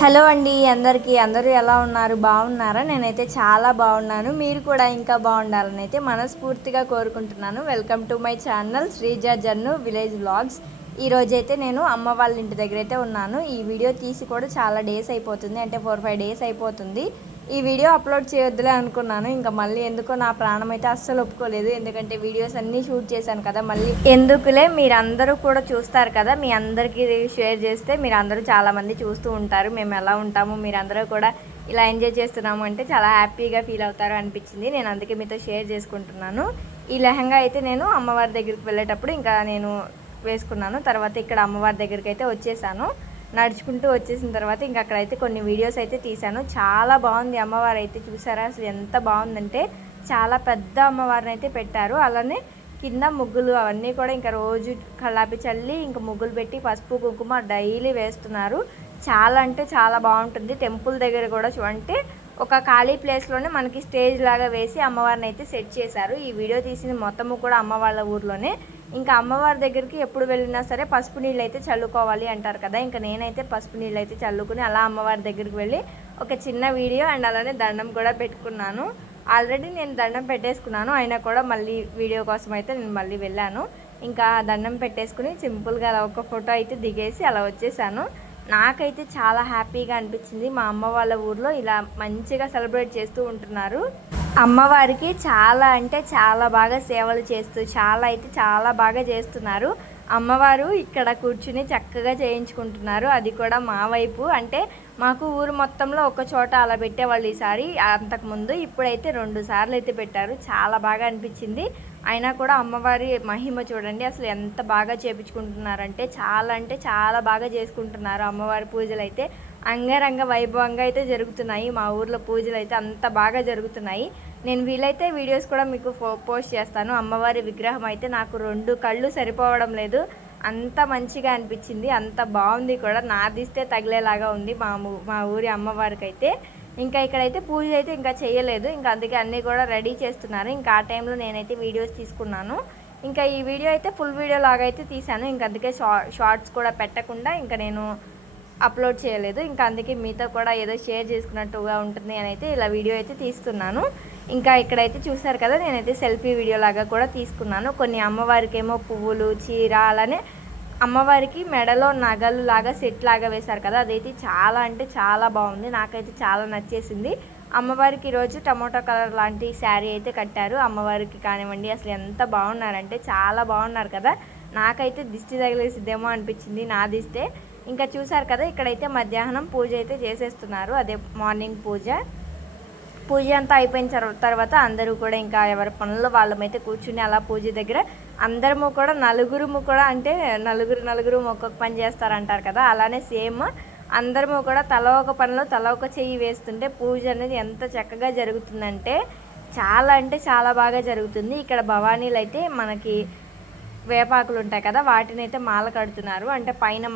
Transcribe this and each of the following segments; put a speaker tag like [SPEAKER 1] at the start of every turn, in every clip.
[SPEAKER 1] Hello అండి అందరికీ. అందరూ ఎలా ఉన్నారు? బాగున్నారా? నేనైతే చాలా బాగున్నాను. మీరు కూడా ఇంకా బాగుండాలని అయితే మనస్ఫూర్తిగా కోరుకుంటున్నాను. Welcome to my channel Sreeja Jannu village vlogs ఈరోజైతే నేను అమ్మ వాళ్ళ ఇంటి దగ్గర అయితే ఉన్నాను. ఈ వీడియో తీసి కూడా చాలా డేస్ అయిపోతుంది. అంటే ఫోర్ ఫైవ్ డేస్ అయిపోతుంది. ఈ వీడియో అప్లోడ్ చేయొద్దులే అనుకున్నాను. ఇంకా మళ్ళీ ఎందుకో నా ప్రాణం అయితే అస్సలు ఒప్పుకోలేదు. ఎందుకంటే వీడియోస్ అన్నీ షూట్ చేశాను కదా. మళ్ళీ ఎందుకులే మీరందరూ కూడా చూస్తారు కదా. మీ అందరికీ షేర్ చేస్తే మీరు అందరూ చాలామంది చూస్తూ ఉంటారు. మేము ఎలా ఉంటాము? మీరందరూ కూడా ఇలా ఎంజాయ్ చేస్తున్నాము అంటే చాలా హ్యాపీగా ఫీల్ అవుతారు అనిపించింది. నేను అందుకే మీతో షేర్ చేసుకుంటున్నాను. ఈ లెహంగా అయితే నేను అమ్మవారి దగ్గరికి వెళ్ళేటప్పుడు ఇంకా నేను వేసుకున్నాను. తర్వాత ఇక్కడ అమ్మవారి దగ్గరికి అయితే వచ్చేసాను. నడుచుకుంటూ వచ్చేసిన తర్వాత ఇంకా అక్కడైతే కొన్ని వీడియోస్ అయితే తీశాను. చాలా బాగుంది అమ్మవారు అయితే చూసారా? అసలు ఎంత బాగుందంటే చాలా పెద్ద అమ్మవారిని అయితే పెట్టారు. అలానే కింద ముగ్గులు అవన్నీ కూడా ఇంకా రోజు కళ్ళాపి చల్లి ఇంకా ముగ్గులు పెట్టి పసుపు కుంకుమ డైలీ వేస్తున్నారు. చాలా అంటే చాలా బాగుంటుంది. టెంపుల్ దగ్గర కూడా చూడంటే ఒక ఖాళీ ప్లేస్లోనే మనకి స్టేజ్ లాగా వేసి అమ్మవారిని అయితే సెట్ చేశారు. ఈ వీడియో తీసింది మొత్తము కూడా అమ్మ వాళ్ళ ఊర్లోనే. ఇంకా అమ్మవారి దగ్గరికి ఎప్పుడు వెళ్ళినా సరే పసుపు నీళ్ళు అయితే చల్లుకోవాలి అంటారు కదా. ఇంకా నేనైతే పసుపు నీళ్ళు అయితే చల్లుకుని అలా అమ్మవారి దగ్గరికి వెళ్ళి ఒక చిన్న వీడియో అండ్ అలానే దండం కూడా పెట్టుకున్నాను. ఆల్రెడీ నేను దండం పెట్టేసుకున్నాను. అయినా కూడా మళ్ళీ వీడియో కోసం అయితే నేను మళ్ళీ వెళ్ళాను. ఇంకా దండం పెట్టేసుకుని సింపుల్గా అలా ఒక ఫోటో అయితే దిగేసి అలా వచ్చేసాను. నాకైతే చాలా హ్యాపీగా అనిపించింది. మా అమ్మ వాళ్ళ ఊర్లో ఇలా మంచిగా సెలబ్రేట్ చేస్తూ ఉంటున్నారు. అమ్మవారికి చాలా అంటే చాలా బాగా సేవలు చేస్తూ చాలా అయితే చాలా బాగా చేస్తున్నారు. అమ్మవారు ఇక్కడ కూర్చుని చక్కగా చేయించుకుంటున్నారు. అది కూడా మా వైపు. అంటే మాకు ఊరు మొత్తంలో ఒక చోట అలా పెట్టేవాళ్ళు ఈసారి అంతకుముందు. ఇప్పుడైతే రెండు సార్లు అయితే పెట్టారు. చాలా బాగా అనిపించింది. అయినా కూడా అమ్మవారి మహిమ చూడండి. అసలు ఎంత బాగా చేపించుకుంటున్నారంటే చాలా అంటే చాలా బాగా చేసుకుంటున్నారు అమ్మవారి పూజలు అయితే. అంగరంగ వైభవంగా అయితే జరుగుతున్నాయి. మా ఊర్లో పూజలు అయితే అంత బాగా జరుగుతున్నాయి. నేను వీలైతే వీడియోస్ కూడా మీకు పోస్ట్ చేస్తాను. అమ్మవారి విగ్రహం అయితే నాకు రెండు కళ్ళు సరిపోవడం లేదు. అంత మంచిగా అనిపించింది. అంత బాగుంది కూడా. నాదిస్తే తగిలేలాగా ఉంది మా మా ఊరి అమ్మవారికి అయితే ఇంకా ఇక్కడైతే పూజ అయితే ఇంకా చేయలేదు. ఇంకా అందుకే అన్నీ కూడా రెడీ చేస్తున్నారు. ఇంకా ఆ టైంలో నేనైతే వీడియోస్ తీసుకున్నాను. ఇంకా ఈ వీడియో అయితే ఫుల్ వీడియో లాగా అయితే తీశాను. ఇంకా అందుకే షార్ట్స్ కూడా పెట్టకుండా ఇంకా నేను అప్లోడ్ చేయలేదు. ఇంకా అందుకే మీతో కూడా ఏదో షేర్ చేసుకున్నట్టుగా ఉంటుంది అని అయితే ఇలా వీడియో అయితే తీస్తున్నాను. ఇంకా ఇక్కడైతే చూసారు కదా నేనైతే సెల్ఫీ వీడియో లాగా కూడా తీసుకున్నాను. కొన్ని అమ్మవారికి ఏమో పువ్వులు చీర అలానే అమ్మవారికి మెడలో నగలు లాగా సెట్ లాగా వేశారు కదా అదైతే చాలా అంటే చాలా బాగుంది. నాకైతే చాలా నచ్చేసింది. అమ్మవారికి ఈరోజు టమాటో కలర్ లాంటి శారీ అయితే కట్టారు. అమ్మవారికి కానివ్వండి అసలు ఎంత బాగున్నారంటే చాలా బాగున్నారు కదా. నాకైతే దిష్టి తగిలేసిద్దేమో అనిపించింది. నా దిస్తే ఇంకా చూసారు కదా ఇక్కడైతే మధ్యాహ్నం పూజ అయితే చేసేస్తున్నారు. అదే మార్నింగ్ పూజ. పూజ అంతా అయిపోయిన తర్వాత అందరూ కూడా ఇంకా ఎవరి పనుల్లో వాళ్ళమైతే కూర్చుని అలా పూజ దగ్గర అందరము కూడా నలుగురుము కూడా అంటే నలుగురు నలుగురు ఒక్కొక్క పని చేస్తారంటారు కదా అలానే సేమ్ అందరము కూడా తల ఒక పనిలో తల ఒక చెయ్యి వేస్తుంటే పూజ అనేది ఎంత చక్కగా జరుగుతుందంటే చాలా అంటే చాలా బాగా జరుగుతుంది. ఇక్కడ భవానీలు అయితే మనకి వేపాకులు ఉంటాయి కదా వాటిని అయితే మాల కడుతున్నారు. అంటే పైన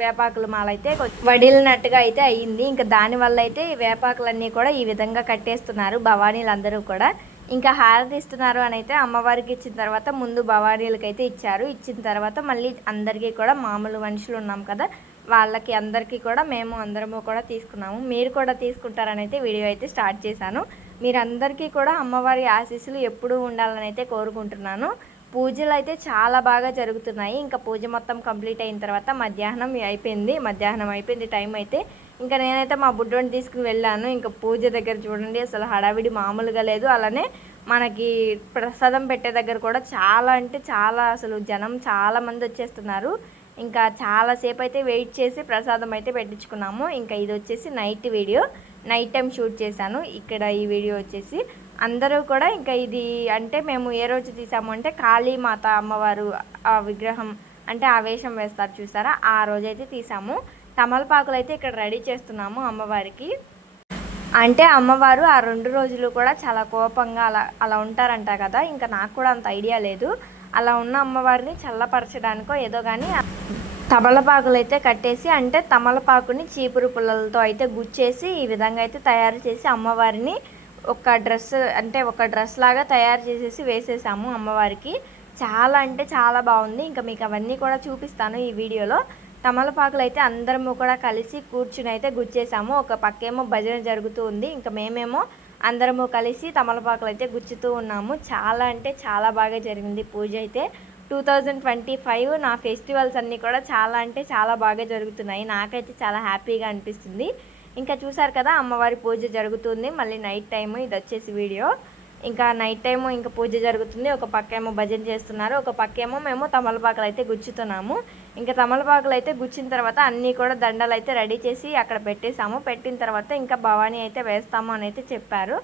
[SPEAKER 1] వేపాకుల మాల అయితే వడిలినట్టుగా అయితే అయ్యింది ఇంకా దానివల్ల అయితే వేపాకులన్నీ కూడా ఈ విధంగా కట్టేస్తున్నారు భవానీలందరూ కూడా. ఇంకా హారతి ఇస్తున్నారు అని అయితే అమ్మవారికి ఇచ్చిన తర్వాత ముందు భవానీలకి అయితే ఇచ్చారు. ఇచ్చిన తర్వాత మళ్ళీ అందరికీ కూడా మామూలు మనుషులు ఉన్నాం కదా వాళ్ళకి అందరికీ కూడా మేము అందరము కూడా తీసుకున్నాము. మీరు కూడా తీసుకుంటారని అయితే వీడియో అయితే స్టార్ట్ చేశాను. మీరందరికీ కూడా అమ్మవారి ఆశీస్సులు ఎప్పుడూ ఉండాలని అయితే కోరుకుంటున్నాను. పూజలు అయితే చాలా బాగా జరుగుతున్నాయి. ఇంకా పూజ మొత్తం కంప్లీట్ అయిన తర్వాత మధ్యాహ్నం అయిపోయింది. మధ్యాహ్నం అయిపోయింది టైం అయితే. ఇంకా నేనైతే మా బుడ్డోని తీసుకుని వెళ్ళాను. ఇంకా పూజ దగ్గర చూడండి అసలు హడావిడి మామూలుగా లేదు. అలానే మనకి ప్రసాదం పెట్టే దగ్గర కూడా చాలా అంటే చాలా అసలు జనం చాలా మంది వచ్చేస్తున్నారు. ఇంకా చాలాసేపు అయితే వెయిట్ చేసి ప్రసాదం అయితే పెట్టించుకున్నాము. ఇంకా ఇది వచ్చేసి night video. Night time shoot చేశాను. ఇక్కడ ఈ వీడియో వచ్చేసి అందరూ కూడా ఇంకా ఇది అంటే మేము ఏ రోజు తీసాము అంటే కాళీమాత అమ్మవారు ఆ విగ్రహం అంటే ఆ వేషం వేస్తారు చూసారా? ఆ రోజైతే తీసాము. తమలపాకులు అయితే ఇక్కడ రెడీ చేస్తున్నాము అమ్మవారికి. అంటే అమ్మవారు ఆ రెండు రోజులు కూడా చాలా కోపంగా అలా అలా ఉంటారంట కదా. ఇంకా నాకు కూడా అంత ఐడియా లేదు. అలా ఉన్న అమ్మవారిని చల్లపరచడానికో ఏదో కానీ తమలపాకులు అయితే కట్టేసి అంటే తమలపాకుని చీపురు పుల్లలతో అయితే గుచ్చేసి ఈ విధంగా అయితే తయారు చేసి అమ్మవారిని ఒక డ్రెస్ అంటే ఒక డ్రెస్ లాగా తయారు చేసేసి వేసేసాము అమ్మవారికి. చాలా అంటే చాలా బాగుంది. ఇంకా మీకు అవన్నీ కూడా చూపిస్తాను ఈ వీడియోలో. తమలపాకులు అయితే అందరము కూడా కలిసి కూర్చుని అయితే గుచ్చేసాము. ఒక పక్కేమో భజన జరుగుతూ ఉంది. ఇంకా మేమేమో అందరము కలిసి తమలపాకులు అయితే గుచ్చుతూ ఉన్నాము. చాలా అంటే చాలా బాగా జరిగింది పూజ అయితే. టూ థౌజండ్ ట్వంటీ ఫైవ్ నా ఫెస్టివల్స్ అన్నీ కూడా చాలా అంటే చాలా బాగా జరుగుతున్నాయి. నాకైతే చాలా హ్యాపీగా అనిపిస్తుంది. ఇంకా చూసారు కదా అమ్మవారి పూజ జరుగుతుంది. మళ్ళీ నైట్ టైము ఇది వచ్చేసి వీడియో ఇంకా నైట్ టైము ఇంకా పూజ జరుగుతుంది. ఒక పక్క ఏమో భజన చేస్తున్నారు. ఒక పక్క ఏమో మేము తమలపాకులు అయితే గుచ్చుతున్నాము. ఇంకా తమలపాకులు అయితే గుచ్చిన తర్వాత అన్నీ కూడా దండలు అయితే రెడీ చేసి అక్కడ పెట్టేసాము పెట్టిన తర్వాత ఇంకా భవానీ అయితే వేస్తాము అని అయితే చెప్పారు.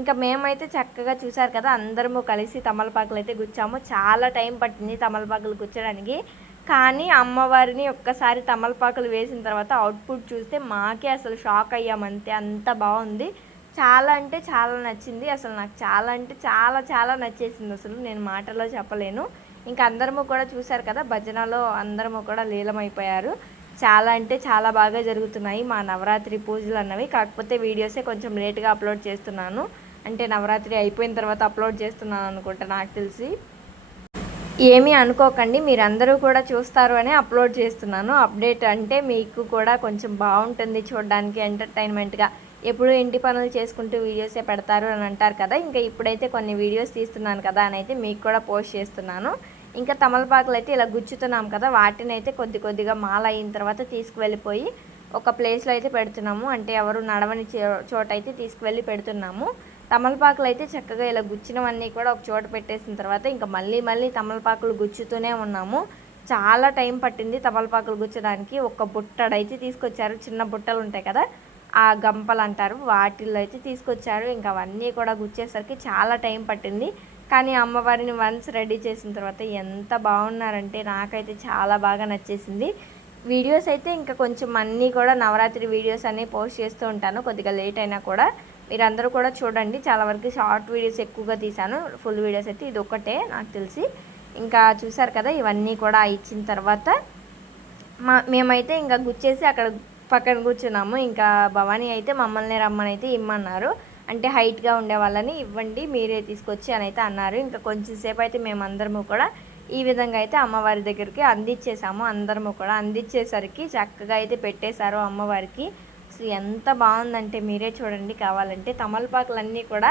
[SPEAKER 1] ఇంకా మేమైతే చక్కగా చూసారు కదా అందరము కలిసి తమలపాకులు అయితే గుచ్చాము. చాలా టైం పట్టింది తమలపాకులు గుచ్చడానికి. కానీ అమ్మవారిని ఒక్కసారి తమలపాకులు వేసిన తర్వాత అవుట్పుట్ చూస్తే మాకే అసలు షాక్ అయ్యామంతే అంత బాగుంది. చాలా అంటే చాలా నచ్చింది. అసలు నాకు చాలా అంటే చాలా చాలా నచ్చేసింది. అసలు నేను మాటల్లో చెప్పలేను. ఇంకా అందరము కూడా చూశారు కదా భజనలో అందరము కూడా లీలమైపోయారు చాలా అంటే చాలా బాగా జరుగుతున్నాయి మా నవరాత్రి పూజలు అన్నవి. కాకపోతే వీడియోసే కొంచెం లేట్గా అప్లోడ్ చేస్తున్నాను. అంటే నవరాత్రి అయిపోయిన తర్వాత అప్లోడ్ చేస్తున్నాను అనుకుంటా నాకు తెలిసి. ఏమీ అనుకోకండి మీరందరూ కూడా చూస్తారు అని అప్లోడ్ చేస్తున్నాను. అప్డేట్ అంటే మీకు కూడా కొంచెం బాగుంటుంది చూడడానికి ఎంటర్టైన్మెంట్గా. ఎప్పుడు ఇంటి పనులు చేసుకుంటూ వీడియోసే పెడతారు అని అంటారు కదా ఇంకా ఇప్పుడైతే కొన్ని వీడియోస్ తీస్తున్నాను కదా అని అయితే మీకు కూడా పోస్ట్ చేస్తున్నాను. ఇంకా తమలపాకులు అయితే ఇలా గుచ్చుతున్నాం కదా వాటిని అయితే కొద్ది కొద్దిగా మాల అయిన తర్వాత తీసుకువెళ్ళిపోయి ఒక ప్లేస్లో అయితే పెడుతున్నాము. అంటే ఎవరు నడవని చోట అయితే తీసుకువెళ్ళి పెడుతున్నాము. తమలపాకులు అయితే చక్కగా ఇలా గుచ్చినవన్నీ కూడా ఒక చోట పెట్టేసిన తర్వాత ఇంకా మళ్ళీ మళ్ళీ తమలపాకులు గుచ్చుతూనే ఉన్నాము. చాలా టైం పట్టింది తమలపాకులు గుచ్చడానికి. ఒక బుట్టడైతే తీసుకొచ్చారు. చిన్న బుట్టలు ఉంటాయి కదా ఆ గంపలు అంటారు. వాటిల్లో అయితే తీసుకొచ్చారు. ఇంకా అవన్నీ కూడా గుచ్చేసరికి చాలా టైం పట్టింది. కానీ అమ్మవారిని వన్స్ రెడీ చేసిన తర్వాత ఎంత బాగున్నారంటే నాకైతే చాలా బాగా నచ్చేసింది. వీడియోస్ అయితే ఇంకా కొంచెం అన్నీ కూడా నవరాత్రి వీడియోస్ అన్నీ పోస్ట్ చేస్తూ ఉంటాను. కొద్దిగా లేట్ అయినా కూడా. మీరందరూ కూడా చూడండి. చాలా వరకు షార్ట్ వీడియోస్ ఎక్కువగా తీశాను. ఫుల్ వీడియోస్ అయితే ఇది ఒకటే నాకు తెలిసి. ఇంకా చూసారు కదా ఇవన్నీ కూడా ఇచ్చిన తర్వాత మా మేమైతే ఇంకా గుచ్చేసి అక్కడ పక్కన కూర్చున్నాము. ఇంకా భవానీ అయితే మమ్మల్ని రమ్మని అయితే ఇమ్మన్నారు. అంటే హైట్గా ఉండే వాళ్ళని ఇవ్వండి మీరే తీసుకొచ్చి అని అయితే అన్నారు. ఇంకా కొంచెం సేపు అయితే మేమందరము కూడా ఈ విధంగా అయితే అమ్మవారి దగ్గరికి అందించేసాము అందరము కూడా అందించేసరికి చక్కగా అయితే పెట్టేశారు అమ్మవారికి. అసలు ఎంత బాగుందంటే మీరే చూడండి కావాలంటే. తమలపాకులన్నీ కూడా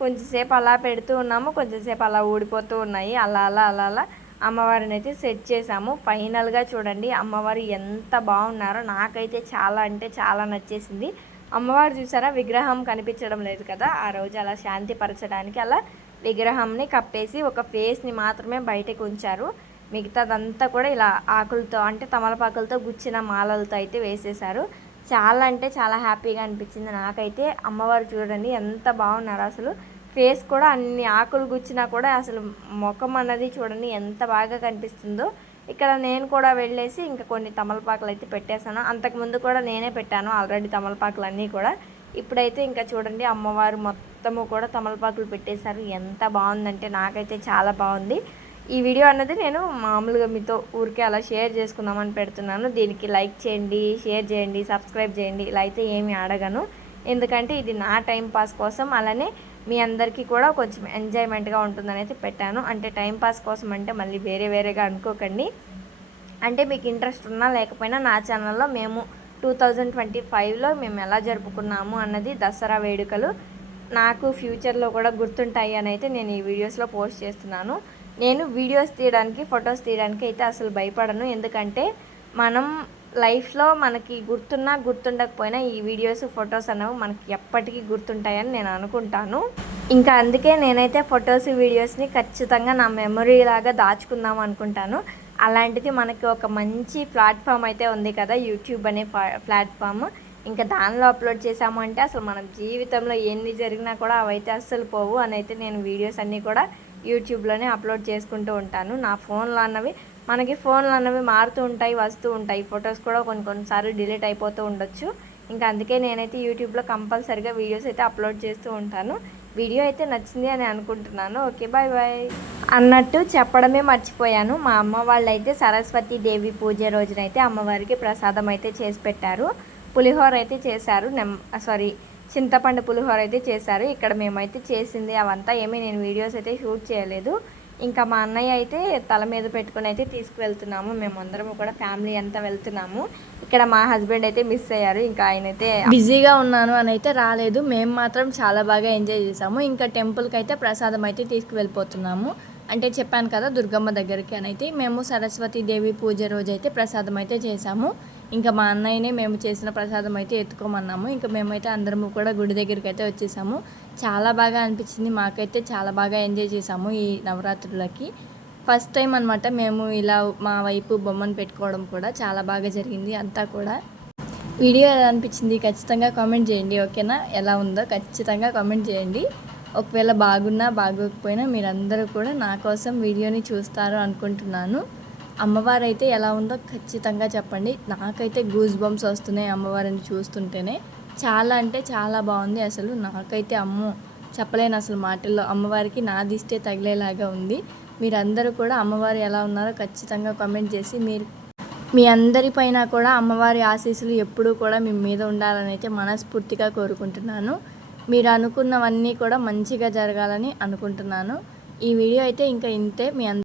[SPEAKER 1] కొంచెంసేపు అలా పెడుతూ ఉన్నాము కొంచెంసేపు అలా ఊడిపోతూ ఉన్నాయి. అలా అలా అలా అలా అమ్మవారిని అయితే సెట్ చేసాము. ఫైనల్గా చూడండి అమ్మవారు ఎంత బాగున్నారో నాకైతే చాలా అంటే చాలా నచ్చేసింది. అమ్మవారు చూసారా? విగ్రహం కనిపించడం లేదు కదా? ఆ రోజు అలా శాంతిపరచడానికి అలా విగ్రహంని కప్పేసి ఒక ఫేస్ని మాత్రమే బయటకు ఉంచారు. మిగతాదంతా కూడా ఇలా ఆకులతో అంటే తమలపాకులతో గుచ్చిన మాలలతో అయితే వేసేశారు. చాలా అంటే చాలా హ్యాపీగా అనిపించింది నాకైతే. అమ్మవారు చూడండి ఎంత బాగున్నారు అసలు. ఫేస్ కూడా అన్ని ఆకులు గుచ్చినా కూడా అసలు ముఖం అన్నది చూడండి ఎంత బాగా కనిపిస్తుందో. ఇక్కడ నేను కూడా వెళ్ళేసి ఇంకా కొన్ని తమలపాకులు అయితే పెట్టేశాను. అంతకుముందు కూడా నేనే పెట్టాను ఆల్రెడీ తమలపాకులు అన్నీ కూడా. ఇప్పుడైతే ఇంకా చూడండి అమ్మవారు మొత్తము కూడా తమలపాకులు పెట్టేశారు. ఎంత బాగుందంటే నాకైతే చాలా బాగుంది. ఈ వీడియో అన్నది నేను మామూలుగా మీతో ఊరికే అలా షేర్ చేసుకుందామని పెడుతున్నాను. దీనికి లైక్ చేయండి షేర్ చేయండి సబ్స్క్రైబ్ చేయండి. ఇలా అయితే ఏమి అడగను. ఎందుకంటే ఇది నా టైం పాస్ కోసం అలానే మీ అందరికీ కూడా కొంచెం ఎంజాయ్మెంట్గా ఉంటుందని అయితే పెట్టాను. అంటే టైంపాస్ కోసం అంటే మళ్ళీ వేరే వేరేగా అనుకోకండి. అంటే మీకు ఇంట్రెస్ట్ ఉన్నా లేకపోయినా నా ఛానల్లో మేము టూ థౌజండ్ ట్వంటీ ఫైవ్లో మేము ఎలా జరుపుకున్నాము అన్నది దసరా వేడుకలు నాకు ఫ్యూచర్లో కూడా గుర్తుంటాయి అని అయితే నేను ఈ వీడియోస్లో పోస్ట్ చేస్తున్నాను. నేను వీడియోస్ తీయడానికి ఫొటోస్ తీయడానికి అయితే అసలు భయపడను. ఎందుకంటే మనం లైఫ్లో మనకి గుర్తున్నా గుర్తుండకపోయినా ఈ వీడియోస్ ఫొటోస్ అనేవి మనకి ఎప్పటికీ గుర్తుంటాయని నేను అనుకుంటాను. ఇంకా అందుకే నేనైతే ఫొటోస్ వీడియోస్ని ఖచ్చితంగా నా మెమొరీ లాగా దాచుకుందాం అనుకుంటాను. అలాంటిది మనకి ఒక మంచి ప్లాట్ఫామ్ అయితే ఉంది కదా యూట్యూబ్ అనే ప్లాట్ఫామ్. ఇంకా దానిలో అప్లోడ్ చేసాము అంటే అసలు మనం జీవితంలో ఎన్ని జరిగినా కూడా అవైతే అస్సలు పోవు అని అయితే నేను వీడియోస్ అన్నీ కూడా యూట్యూబ్లోనే అప్లోడ్ చేసుకుంటూ ఉంటాను. నా ఫోన్లో అన్నవి మనకి ఫోన్లు అన్నవి మారుతూ ఉంటాయి వస్తూ ఉంటాయి. ఫొటోస్ కూడా కొన్ని కొన్నిసార్లు డిలీట్ అయిపోతూ ఉండొచ్చు. ఇంకా అందుకే నేనైతే యూట్యూబ్లో కంపల్సరిగా వీడియోస్ అయితే అప్లోడ్ చేస్తూ ఉంటాను. వీడియో అయితే నచ్చింది అని అనుకుంటున్నాను. Okay bye bye. అన్నట్టు చెప్పడమే మర్చిపోయాను. మా అమ్మ వాళ్ళైతే సరస్వతి దేవి పూజ రోజునైతే అమ్మవారికి ప్రసాదం అయితే చేసి పెట్టారు. పులిహోర అయితే చేశారు. నెమ్ సారీ చింతపండు పులిహోర అయితే చేశారు. ఇక్కడ మేమైతే చేసింది అవంతా. ఏమీ నేను వీడియోస్ అయితే షూట్ చేయలేదు.
[SPEAKER 2] ఇంకా మా అన్నయ్య అయితే తల మీద పెట్టుకొని అయితే తీసుకువెళ్తున్నాము. మేమందరం కూడా ఫ్యామిలీ అంతా వెళ్తున్నాము. ఇక్కడ మా హస్బెండ్ అయితే మిస్ అయ్యారు. ఇంకా ఆయన అయితే బిజీగా ఉన్నాను అని అయితే రాలేదు. మేము మాత్రం చాలా బాగా ఎంజాయ్ చేసాము ఇంకా టెంపుల్కి అయితే ప్రసాదం అయితే తీసుకువెళ్ళిపోతున్నాము. అంటే చెప్పాను కదా దుర్గమ్మ దగ్గరికి అని అయితే మేము సరస్వతి దేవి పూజ రోజు అయితే ప్రసాదం అయితే చేసాము ఇంకా మా అన్నయ్యనే మేము చేసిన ప్రసాదం అయితే ఎత్తుకోమన్నాము. ఇంకా మేమైతే అందరము కూడా గుడి దగ్గరికి అయితే వచ్చేసాము. చాలా బాగా అనిపించింది. మాకైతే చాలా బాగా ఎంజాయ్ చేసాము ఈ నవరాత్రులకి. ఫస్ట్ టైం అనమాట మేము ఇలా మా వైపు బొమ్మను పెట్టుకోవడం కూడా చాలా బాగా జరిగింది అంతా కూడా. వీడియో ఎలా అనిపించింది? ఖచ్చితంగా కామెంట్ చేయండి ఓకేనా? ఎలా ఉందో ఖచ్చితంగా కామెంట్ చేయండి. ఒకవేళ బాగున్నా బాగోకపోయినా మీరందరూ కూడా నా కోసం వీడియోని చూస్తారు అనుకుంటున్నాను. అమ్మవారు అయితే ఎలా ఉందో ఖచ్చితంగా చెప్పండి. నాకైతే గూస్ బంప్స్ వస్తున్నాయి అమ్మవారిని చూస్తుంటేనే. చాలా అంటే చాలా బాగుంది అసలు. నాకైతే అమ్మో చెప్పలేను అసలు మాటల్లో. అమ్మవారికి నా దిష్టే తగిలేలాగా ఉంది. మీరందరూ కూడా అమ్మవారు ఎలా ఉన్నారో ఖచ్చితంగా కామెంట్ చేసి మీరు మీ అందరిపైన కూడా అమ్మవారి ఆశీస్సులు ఎప్పుడూ కూడా మీ మీద ఉండాలని అయితే మనస్ఫూర్తిగా కోరుకుంటున్నాను. మీరు అనుకున్నవన్నీ కూడా మంచిగా జరగాలని అనుకుంటున్నాను. ఈ వీడియో అయితే ఇంకా ఇంతే. మీ